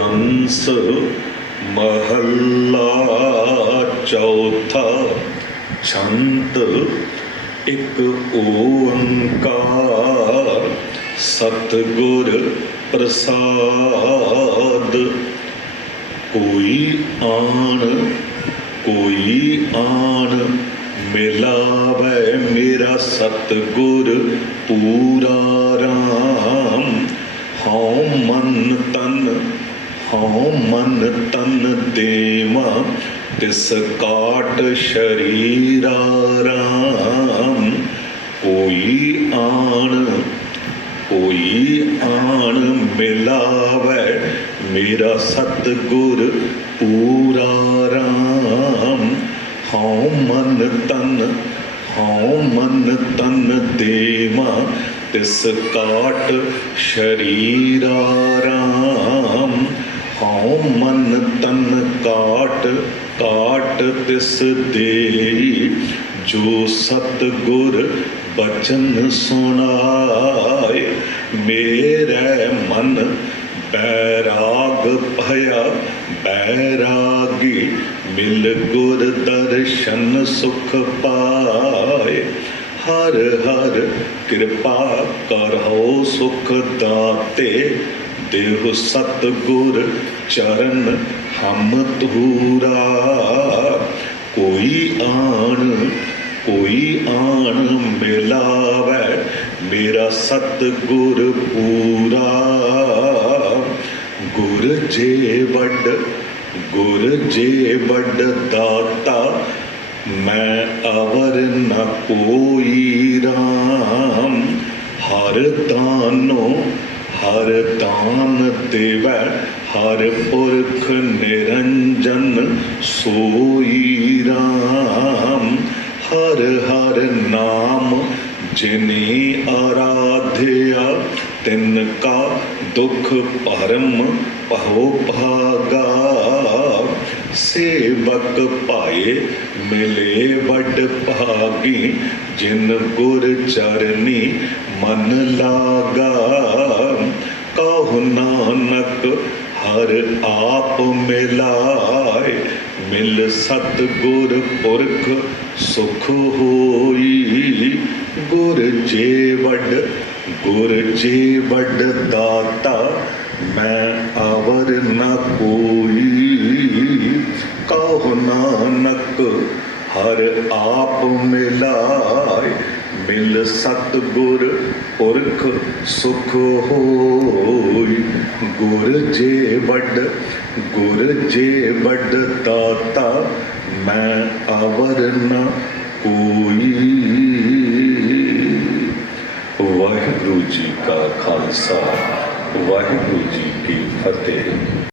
ਹੰਸ ਮਹੱਲਾ ਚੌਥਾ ਛੰਤ ਇੱਕ ਓੰਕਾਰ ਸਤਿਗੁਰ ਪ੍ਰਸਾਦ ਕੋਈ ਆਣ ਕੋਈ ਆਣ ਮਿਲਾਵੇ ਮੇਰਾ ਸਤਿਗੁਰ ਪੂਰਾ ਤਿਸ ਕਾਟ ਸ਼ਰੀਰਾ ਰਾਮ। ਕੋਈ ਆਣ ਕੋਈ ਆਣ ਮਿਲਾਵੇ ਮੇਰਾ ਸਤਿਗੁਰ ਪੂਰਾ ਰਾਮ। ਹਉ ਮਨ ਤਨ, ਹਉ ਮਨ ਤਨ ਦੇਵਾ, ਤਿਸ ਕਾਟ ਸ਼ਰੀਰਾ ਰਾਮ। ਹਉ ਮਨ ਤਨ ਕਾਟ ਕਾਟ ਤਿਸ ਦੇਈ ਜੋ ਸਤਿਗੁਰ ਬਚਨ ਸੁਣਾਏ। ਮੇਰੇ ਮਨ ਬੈਰਾਗ ਭਇਆ, ਬੈਰਾਗੀ ਮਿਲ ਗੁਰ ਦਰਸ਼ਨ ਸੁਖ ਪਾਏ। ਹਰ ਹਰ ਕਿਰਪਾ ਕਰਹੁ ਸੁਖ ਦਾਤੇ ਦੇਹੁ ਸਤਿਗੁਰ ਚਰਨ ਹਮ ਧੂਰਾ। ਕੋਈ ਆਣ ਕੋਈ ਆਣ ਮਿਲਾਵੇ, ਮੇਰਾ ਸਤਿਗੁਰ ਪੂਰਾ। ਗੁਰ ਜੇ ਵੱਡ, ਗੁਰ ਜੇ ਵੱਡ ਦਾਤਾ, ਮੈਂ ਅਵਰ ਨ ਕੋਈ ਰਾਮ। ਹਰ ਦਾਨੋ ਹਰ ਦਾਨ ਦੇਵੈ, ਹਰ ਪੁਰਖ ਨਿਰੰਜਨ ਸੋਈ ਰਾਮ। ਹਰ ਹਰ ਨਾਮ ਜਿਨੀ ਆਰਾਧਿਆ, ਤਿਨ ਕਾ ਦੁਖ ਭਰਮ ਭਉ ਭਾਗਾ। ਸੇਵਕ ਪਾਏ ਮਿਲੇ ਵੱਡ ਭਾਗੀ, ਜਿਨ ਗੁਰ ਚਰਨੀ ਮਨ ਲਾਗਾ। ਕਹੁ ਨਾਨਕ, ਹਰ ਆਪ ਮਿਲਾਏ। ਮਿਲ ਸਤ ਗੁਰ ਪੁਰਖ, ਸੁਖ ਹੋਈ। ਗੁਰ ਜੇ ਵੱਡ, ਗੁਰ ਜੇ ਵੱਡ ਦਾਤਾ, ਮੈਂ ਆਵਰ ਨਾ ਕੋਈ। ਕਹੁ ਨਾਨਕ, ਹਰ ਆਪ ਮਿਲਾਏ। ਮਿਲ ਸਤ ਗੁਰ ਪੁਰਖ ਸੁਖ ਹੋਈ। ਗੁਰ ਜੇ ਵੱਡ, ਗੁਰ ਜੇ ਵੱਡ ਤਾਤਾ ਮੈਂ ਆਵਰ ਨ ਕੋਈ। ਵਾਹਿਗੁਰੂ ਜੀ ਕਾ ਖਾਲਸਾ, ਵਾਹਿਗੁਰੂ ਜੀ ਕੀ ਫਤਿਹ।